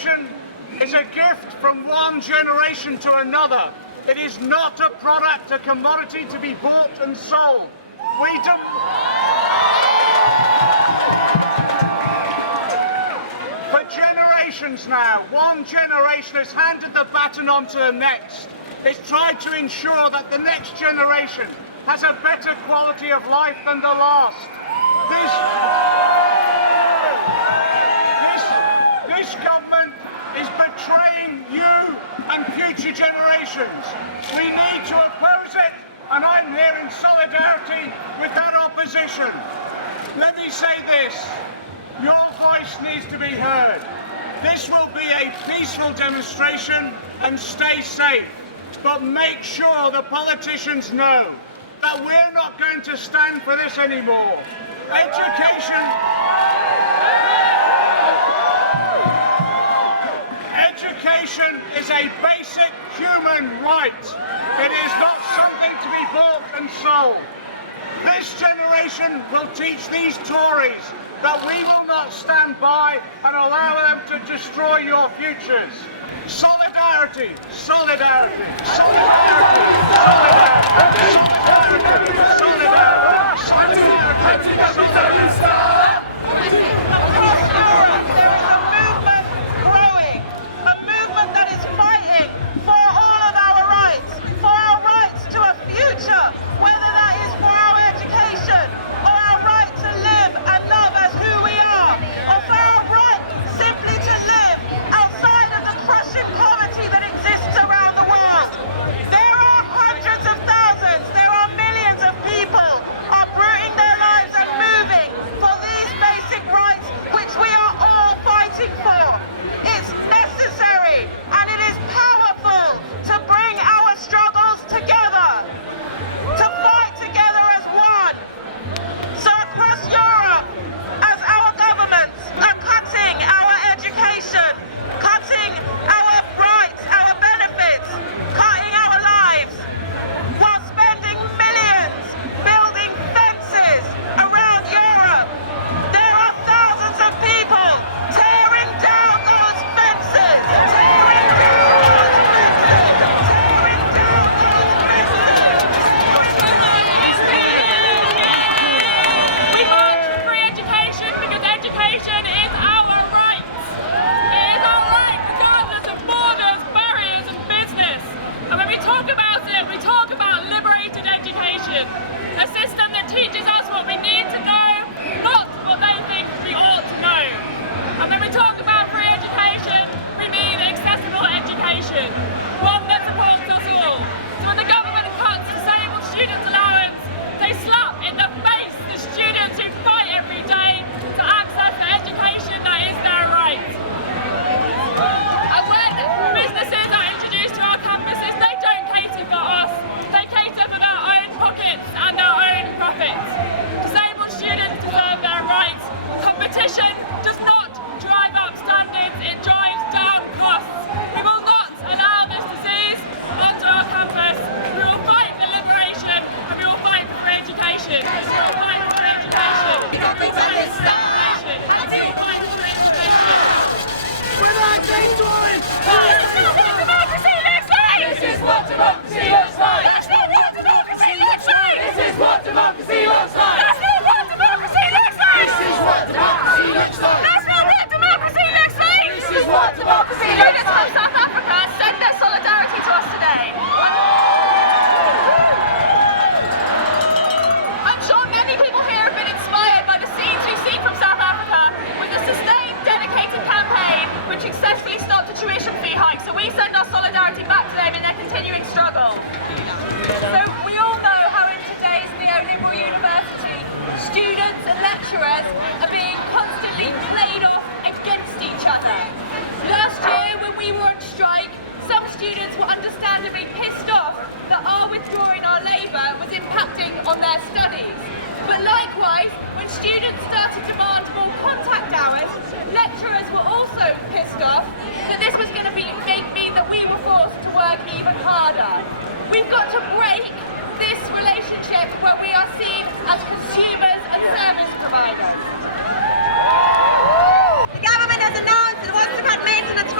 Education is a gift from one generation to another. It is not a product, a commodity to be bought and sold. For generations now, one generation has handed the baton on to the next. It's tried to ensure that the next generation has a better quality of life than the last. This government is betraying you and future generations. We need to oppose it, and I'm here in solidarity with that opposition. Let me say this, your voice needs to be heard. This will be a peaceful demonstration, and stay safe. But make sure the politicians know that we're not going to stand for this anymore. Education is a basic human right. It is not something to be bought and sold. This generation will teach these Tories that we will not stand by and allow them to destroy your futures. Solidarity, solidarity, solidarity, solidarity, solidarity, solidarity, solidarity, solidarity. Across Europe, there is a movement growing, a movement that is fighting for all of our rights to a future, whether that is for our education, or our right to live and love as who we are, or for our right simply to live outside of the crushing poverty that exists around the world. There are hundreds of thousands, there are millions of people uprooting their lives and moving for these basic rights which we are all fighting for. It's necessary and it is powerful to bring our struggles together, to fight together as one. So across Europe, as our governments are cutting our education, cutting our rights, our benefits, cutting our lives, while spending millions building fences around Europe, there are thousands of people tearing down those fences, tearing down those fences, tearing down those fences. We march for free education because education is our right. It is our right regardless of borders, barriers and business. And when we talk about it, we talk about liberated education. A system that teaches us what we need to know, not what they think we ought to know. And when we talk about free education, we mean accessible education, one that supports us all. So when the government cuts disabled students' allowance, they slap in the face the students who fight every day to access the education that is their right. And when businesses are introduced to our campuses, they don't cater for us, they cater for their own pockets and their own profits. Disabled students deserve their rights. Competition does not drive up standards, it drives down costs. We will not allow this disease onto our campus. We will fight for liberation and we will fight for free education. We will fight for free education. We will fight for free education. We will fight for free education. We're not getting Tories! That's not what democracy looks like! This is what democracy looks like! That's not what democracy looks like! This is what democracy looks like! That's not what democracy looks like! This is what democracy looks like! That's not what democracy looks like! This is what democracy looks Students from like! South Africa send their solidarity to us today. I'm sure many people here have been inspired by the scenes we've seen from South Africa with the sustained, dedicated campaign which successfully stopped a tuition fee hike. So we send our solidarity back to them in their continuing struggle. So we all know how in today's neoliberal university, students and lecturers are being constantly played off against each other. Last year when we were on strike, some students were understandably pissed off that our withdrawing our labour was impacting on their studies. But likewise, when students started to demand more contact hours, lecturers were also pissed off that this was going to mean that we were forced to work even harder. We've got to break this relationship where we are seen as consumers and service providers. The government has announced it wants to cut maintenance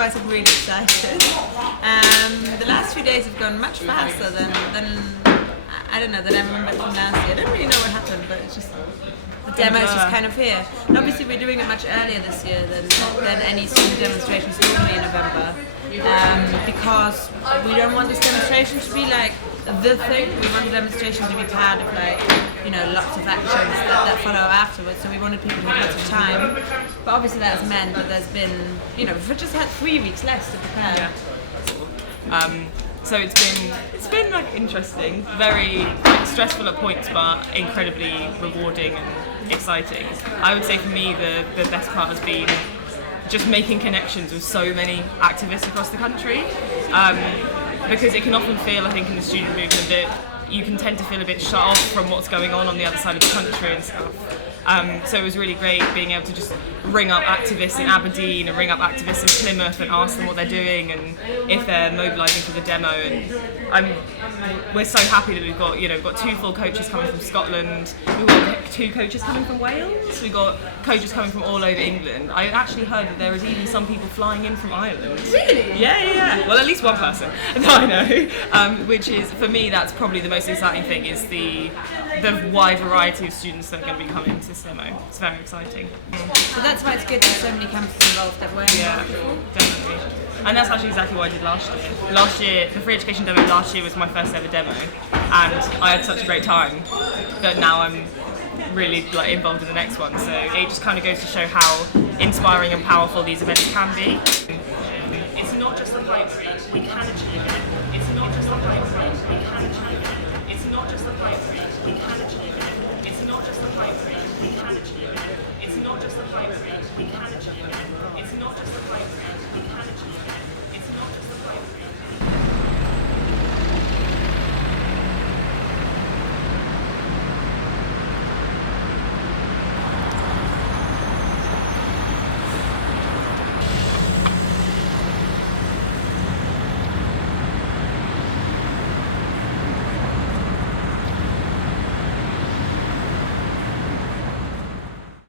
otherwise I'm really excited. The last few days have gone much faster than I don't know, than I remember from last year. I don't really know what happened, but it's just the demo is just kind of here. And obviously we're doing it much earlier this year than any student demonstrations normally in November, because we don't want this demonstration to be like the thing. We want the demonstration to be part of like, you know, lots of actions that follow afterwards. So we wanted people to have lots of time. But obviously that has meant that there's been, you know, we've just had 3 weeks less to prepare. Yeah. So it's been like interesting, very stressful at points, but incredibly rewarding and exciting. I would say for me the best part has been just making connections with so many activists across the country, because it can often feel, I think, in the student movement that you can tend to feel a bit shut off from what's going on the other side of the country and stuff. So it was really great being able to just ring up activists in Aberdeen and ring up activists in Plymouth and ask them what they're doing and if they're mobilising for the demo. And we're so happy that we've got 2 full coaches coming from Scotland. We've got 2 coaches coming from Wales. We've got coaches coming from all over England. I actually heard that there is even some people flying in from Ireland. Really? Yeah. Well, at least one person that I know. Which is, for me, that's probably the most exciting thing, is the wide variety of students that are going to be coming to this demo. It's very exciting. So that's why it's good there's so many campuses involved that weren't involved before. Definitely. And that's actually exactly what I did last year. Last year, the free education demo last year was my first ever demo, and I had such a great time that now I'm really involved in the next one. So it just kind of goes to show how inspiring and powerful these events can be. It's not just the pipe dream, we can achieve it. It's not just the pipe dream, we can achieve it. It's not just the pipe dream, we can achieve it. It's not just the pipe dream, we can achieve it. It's not just the pipe dream, we can achieve it. It's not just the pipe